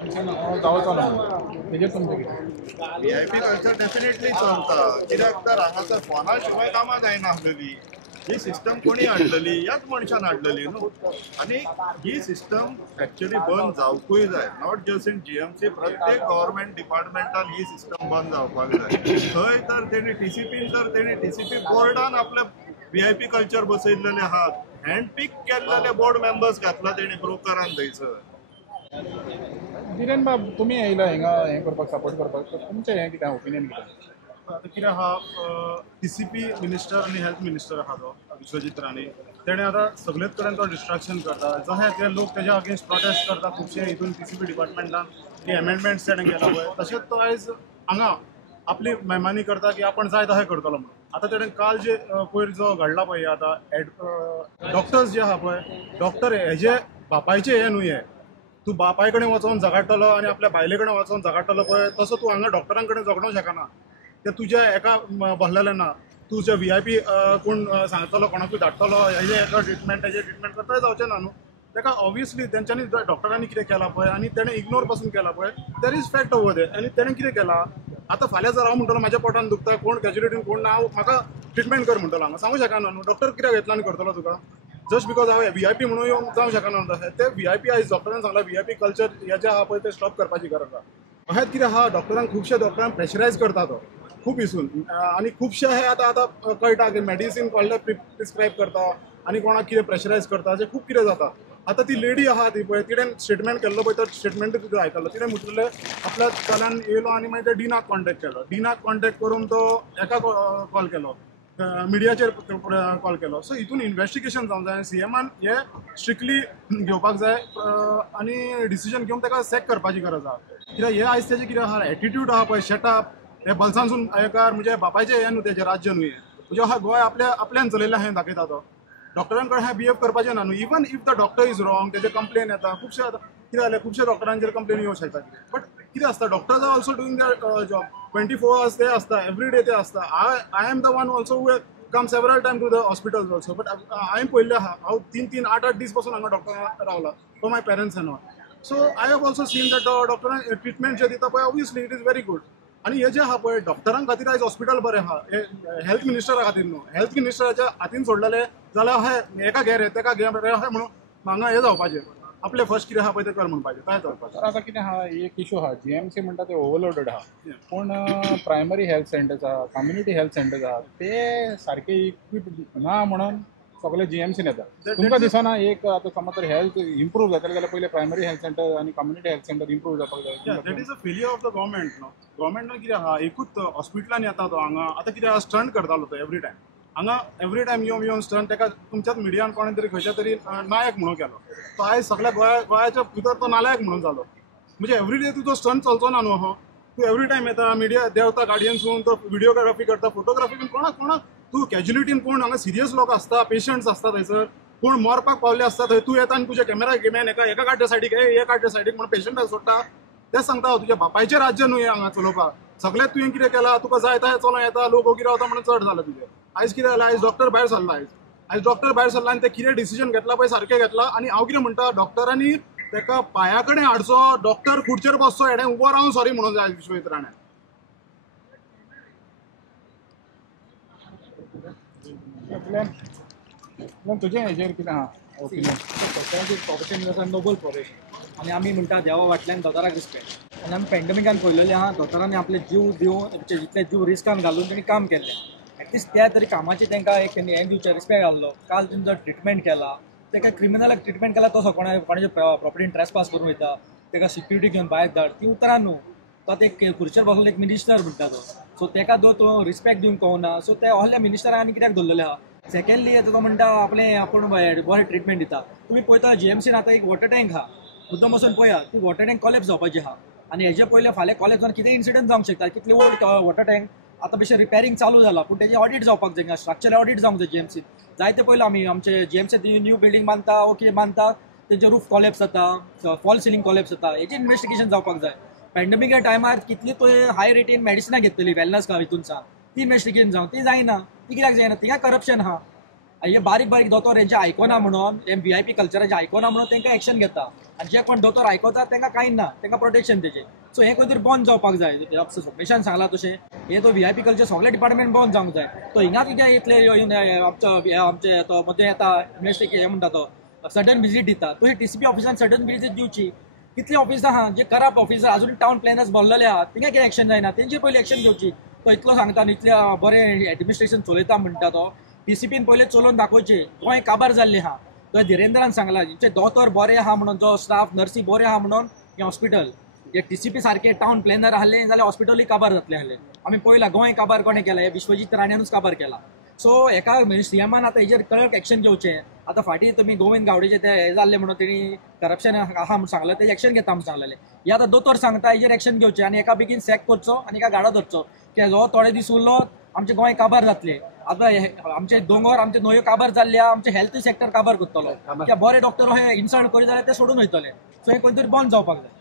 जावचो ना तेजेर तुमचें कितें? व्हीआयपी कल्चर डेफिनेटली चलता, कित्याक तर हांगासर फोना शिवाय कामां जायना आसलेली. ही सिस्टम कोणी हाडलेली? ह्याच मनशान हाडलेली न्हू. आनी ही सिस्टम एक्चुअली बंद जावपूय जाय, नॉट जस्ट इन जीएमसी, प्रत्येक गव्हर्मेंट डिपार्टमेंटान ही सिस्टम बंद जावपाक जाय. थंय तर तेणी टीसीपी बोर्डान आपले व्हीआयपी कल्चर बसयलेले आहात. हँडपिक केल्लेले बोर्ड मेंबर्स घातला तेणी ब्रोकरान थंयसर. बिरेन बाब तुमी येयला हिंगा हें करपाक सपोर्ट करपाक, तर तुमचें हें कितें ओपिनियन कितें? आता कितें आहा, टीसीपी मिनिस्टर आनी हेल्थ मिनिस्टर आहा तो विश्वजीत राणे, तेणें आतां सगळेच कडेन तो डिस्ट्रॅक्शन करता. जशे ते लोक तेज्या अगेन्स्ट प्रोटेस्ट करता खुबशे हितून टीसीपी डिपार्टमेंटान की एमेंडमेंट्स तेणें केला पळय, तशेंच तो आयज हांगा आपली मेहमानी करता की आपण जाय तशें करतलो म्हणून. आतां तेणें काल जे पयर जो घडला पळय आतां डॉक्टर्स जे आहा पळय, डॉक्टर हेजे बापायचे हे न्हू हे. तूं बापाय कडेन वचोन झगडटलो आनी आपल्या बायले कडेन वचोन झगडटलो पळय, तसो तूं हांगा डॉक्टरां कडेन झगडूंक शकना. ते तुज्या एका भरलेले ना, तुज्या व्हीआयपी कोण सांगतलो कोणाकूय धाडटलो हेजे एका ट्रिटमेंट करता जावचें ना न्हू. ताका ऑब्वियसली तेंच्यांनी डॉक्टरांनी कितें केलां पळय आनी तेणें इग्नोर पासून केलां पळय, there is fact over there. आनी तेणें कितें केलां, आतां फाल्यां जर हांव म्हणटलो म्हाज्या पोटान दुखता, कोण कॅज्युलिटीन कोण ना, हांव म्हाका ट्रिटमेंट कर म्हणटलो हांगा, सांगूं शकना न्हू. डॉक्टर कित्याक येतलो आनी करतलो तुका? जस्ट बिकॉज हांव व्हीआयपी म्हणून येवन जावं शकना तशें. ते व्हीआयपी आयज डॉक्टरान सांगला व्हीआयपी कल्चर हे जे आहा पळय ते स्टॉप करपाची गरज आहा. अशेंच कितें आहा, डॉक्टरांक खुबशे डॉक्टरांक प्रेशरायज करता तो खूब हिसून. आनी खुबशे हे आतां कळटा की मेडिसीन व्हडले प्रिस्क्रायब करता आनी कोणाक कितें प्रेशरायज करता, अशें खूब कितें जाता. आतां ती लेडी आहा ती पळय, तिणें स्टेटमेंट केल्लो पळय, तो स्टेटमेंट तुजो आयकल्लो. तिणें म्हटलेलें आपल्या चल्यान येयलो आनी मागीर ते डिनाक कॉन्टॅक्ट केलो. डिनाक कॉन्टॅक्ट करून तो एका कॉल केलो, मिडियाचेर कॉल केलो. सो हितून इन्व्हेस्टिगेशन जावंक जाय. सीएमान हे स्ट्रिक्टली घेवपाक जाय आनी डिसिजन घेवन ताका सॅक करपाची गरज आहा. कित्याक हे आयज तेजें कितें आहा, एटिट्यूड आहा पळय, सेटअप, हे बल्सानसून हेकार म्हणजे बापायचे हे न्हू, तेजें राज्य न्हू हे. म्हणजे हा गोंय आपल्यान चलयलें हें दाखयता तो. डॉक्टरां कडेन हें बिहेव करपाचें ना न्हू. Even if the doctor is wrong, तेजे कंप्लेन येता. खुबशे आतां कितें जालें, खुबशे डॉक्टरांचेर कंप्लेन येवंक शकता. बट कितें आसता, doctors are also doing their job 24 hours ते आसता, एवरी डे ते आसता. I am the one also who come several time to the hospitals also. But हांवें पळयल्लें आहा, हांव 3-3, 8-8 दीस पासून हांगा डॉक्टरां रावला for my parents and all. So I have also seen that डॉक्टरां ट्रिटमेंट जे दिता पळय, obviously it is very good. आनी हे जे आहा पळय, डॉक्टरां खातीर आयज हॉस्पिटल बरें आहा. हेल्थ मिनिस्टरा खातीर न्हू. हेल्थ मिनिस्टराच्या हातीन सोडलेले जाल्यार अशें एका घेर तेका घे बरें अशें म्हणून हांगा हें जावपाचें. आपलें फर्स्ट कितें आहा पळय तें कर म्हणपाचें, काय चलपाचें. तर आतां कितें आहा, एक इशू आहा, जीएमसी म्हणटा ते ओवरलोडेड आहा. पूण प्रायमरी हेल्थ सेंटर्स आहा, कम्युनिटी हेल्थ सेंटर्स आहा, ते सारके इक्विप्ड ना म्हणून सगळे जीएमसीन येता. तुमकां दिसना एक आतां समज तर हेल्थ इम्प्रूव जातलें जाल्यार पयले प्रायमरी हेल्थ सेंटर आनी कम्युनिटी हेल्थ सेंटर इम्प्रूव जावपाक जाय? That is a failure of the government न्हू. गव्हर्मेंटान कितें आहा, एकूच हॉस्पिटलान येता तो हांगा. आतां कितें आहा, स्टंट करतालो तो एवरी टायम हांगा, एवरी टायम येवन स्टंट. ताका तुमच्याच मिडियान कोणें तरी खंयच्या तरी नायक म्हणून केलो. तो आयज सगळ्या गोंयाच्या भितर तो नालायक म्हणून जालो. म्हणजे एवरी डे तुजो स्टंट चलचो ना न्हू हो. तूं एवरी टायम येता, मिडिया देंवता गाडयेनसून, तो व्हिडिओग्राफी करता, फोटोग्राफी. कोणाक तूं कॅज्युलिटीन कोण हांगा सिरियस लोक आसता, पेशंट्स आसता थंयसर, कोण मरपाक पावले आसता थंय. तूं येता आनी तुज्या कॅमेरा घेवन एका काडच्या सायडीक हे काडच्या सायडीक म्हणून पेशंटाक सोडटा. तेच सांगता हांव, तुज्या बापायचें राज्य न्हू हें हांगा चलोवपाक. सगळें तुवें कितें केलां, तुका जाय तशें चलोवन येता, लोक ओगी रावता म्हणून चड जालें तुजें. आयज कितें जालें, आयज डॉक्टर भायर सरला. आयज डॉक्टर भायर सरला आनी ते कितें डिसिजन घेतला पळय सारकें घेतला. आनी हांव कितें म्हणटा, डॉक्टरांनी ताका पांया कडेन हाडचो, डॉक्टर खुर्चेर बसचो, हेणें उबो रावन सॉरी म्हणून जाय विश्वजीत राणे. तुजें हेजेर कितें आहा ओपिनियन? प्रोफेशन आसा नोबल प्रोफेशन आनी आमी म्हणटा देवा फाटल्यान दोतोराक रिस्पेक्ट. आनी आमी पॅन्डेमिकान पळयलेलें आहा, दोतोरांनी आपले जीव दिवन जितले जीव रिस्कान घालून तेणी काम केलें. एटलिस्ट त्या तरी कामाची तांकां एक हें दिवचें, रिस्पेक्ट घाल्लो. काल तुमचो ट्रिटमेंट केला, ताका क्रिमिनलाक ट्रिटमेंट केला तसो कोणाचे प्रॉपर्टीन ट्रेसपास करून वयता, ताका सिक्युरिटी घेवन भायर धाड, ती उतरां न्हू. तो ते खुर्चेर बसलो एक मिनिस्टर म्हणटा तो. सो ताका तो रिस्पेक्ट दिवंक कळना. सो ते असल्या मिनिस्टरान आनी कित्याक दवरलेले आहा? सेकंडली येता तो म्हणटा आपूण बरें ट्रिटमेंट दिता. तुमी पळयता जीएमसीन आतां एक वॉटर टँक आहा, मुद्दम वचून पळया, ती वॉटर टँक कॉलेप्स जावपाची आहा. आनी हेजे पयले फाल्यां कॉलेप्स जावन कितें इन्सिडंट जावंक शकता. कितले ओल्ड वॉटर टँक आतां बेश्टें रिपेरिंग चालू जाला, पूण तेजें ऑडिट जावपाक जाय, स्ट्रक्चरल ऑडिट जावंक जाय जीएमसीन. जायते पयलो आमी आमचे जीएमसीत न्यू बिल्डींग बांदता, ओके बांदता, तेंचे रूफ कॉलेप्स जाता, फॉल सिलींग कॉलेप्स जाता. हेजें इन्व्हेस्टिगेशन जावपाक जाय. पॅन्डेमिका टायमार कितली तुवें हाय रेटीन मेडिसिनां घेतली वेलनस हितून ती इन्व्हेस्टिगेशन जावं, ती जायना. ती कित्याक जायना? तिका करप्शन आहा. हे बारीक बारीक दोतोर हेंचे आयकोना म्हणून हे VIP कल्चराचे आयकोना म्हणून तांकां एक्शन घेता आनी जे कोण दोतोर आयकोता तांकां कांय ना, तांकां प्रोटेक्शन तेजें. सो हे खंय तरी बंद जावपाक जाय. सोपेशान सांगला तशें हे तो VIP कल्चर सगळे डिपार्टमेंट बंद जावंक जाय. तो हिंगा कितें इतले आमचे तो मदें येता इन्वेस्टिगेशन म्हणटा तो सडन विजीट दिता. तो हे TCP ऑफिसान सडन विजीट दिवची. कितले ऑफिसां आहा जे करप्ट ऑफिसर अजून टावन प्लॅनर्स भरलेले आहा तिंगा कितें एक्शन जायना, तेंची पयली एक्शन घेवची. तो इतलो सांगता आनी इतले बरें एडमिनिस्ट्रेशन चलयता म्हणटा तो TCPन पयले चलोवन दाखोवचे. गोंय काबार जाल्लें आहा. तो धिरेंद्रान सांगला जे दोतोर बरे आहा म्हणून जो स्टाफ नर्सी बरे आहा म्हणून हे हॉस्पिटल हे TCP सारखे टावन प्लॅनर आहले जाल्यार हॉस्पिटलूय काबार जातले आहले. आमी पळयला गोंय काबार कोणें केला, हे विश्वजीत राणेनूच काबार केला. सो एका CMन आतां हेजेर कडक एक्शन घेवचें. आतां फाटीं तुमी गोविंद गावडेचे ते हे जाल्ले म्हणून तेणी करप्शन आहा म्हणून सांगलें तेजें एक्शन घेता म्हणून सांगलेलें. हे आतां दोतोर सांगता हेजेर एक्शन घेवचें आनी एका बेगीन सॅक करचो आनी एका गाडो धरचो की जो थोडे दीस उरलो आमचे गोंय काबार जातले. आतां आमचे दोंगर आमचे न्हंयो काबार जाल्ल्या आमचे हेल्थ सेक्टर काबार करतलो. बरे डॉक्टर हे इन्सल्ट करी जाल्यार ते सोडून वयतले. सो हे खंय तरी बंद जावपाक जाय.